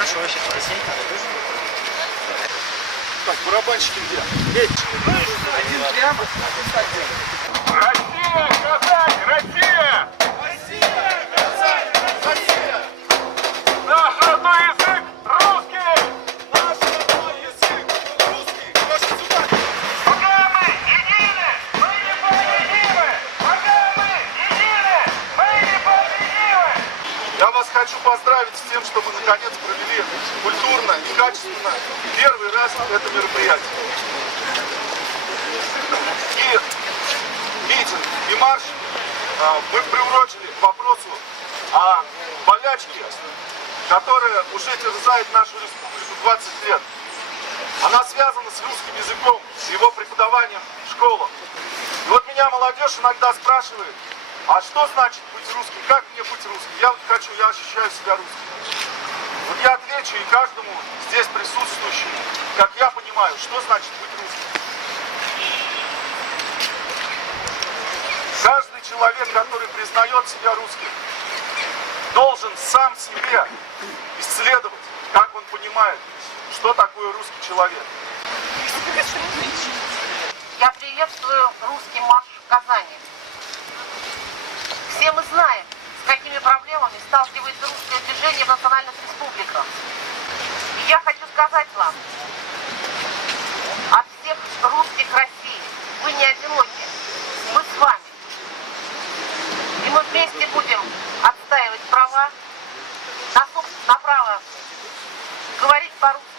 Хорошо, сейчас пояснить надо. Так, барабанщики где? Один прямо. Россия, Казань, Россия! Россия, Казань, Россия! Наш родной язык русский! Наш родной язык русский! Ваши сюда! Пока мы едины, мы непобедимы! Пока мы едины, мы непобедимы! Я вас хочу поздравить с тем, что мы наконец провели культурно и качественно первый раз это мероприятие. И митинг, и марш мы приурочили к вопросу о болячке, которая уже терзает нашу республику 20 лет. Она связана с русским языком, с его преподаванием в школах. И вот меня молодежь иногда спрашивает, а что значит быть русским, как мне быть русским? Я вот хочу, я ощущаю себя русским. Вот я отвечу и каждому здесь присутствующему, как я понимаю, что значит быть русским. Каждый человек, который признает себя русским, должен сам себе исследовать, как он понимает, что такое русский человек. Я приветствую русский марш в Казани. Все мы знаем, с какими проблемами сталкивается русское движение в национальных республиках. И я хочу сказать вам, от всех русских России, вы не одиноки, мы с вами. И мы вместе будем отстаивать права, на право говорить по-русски.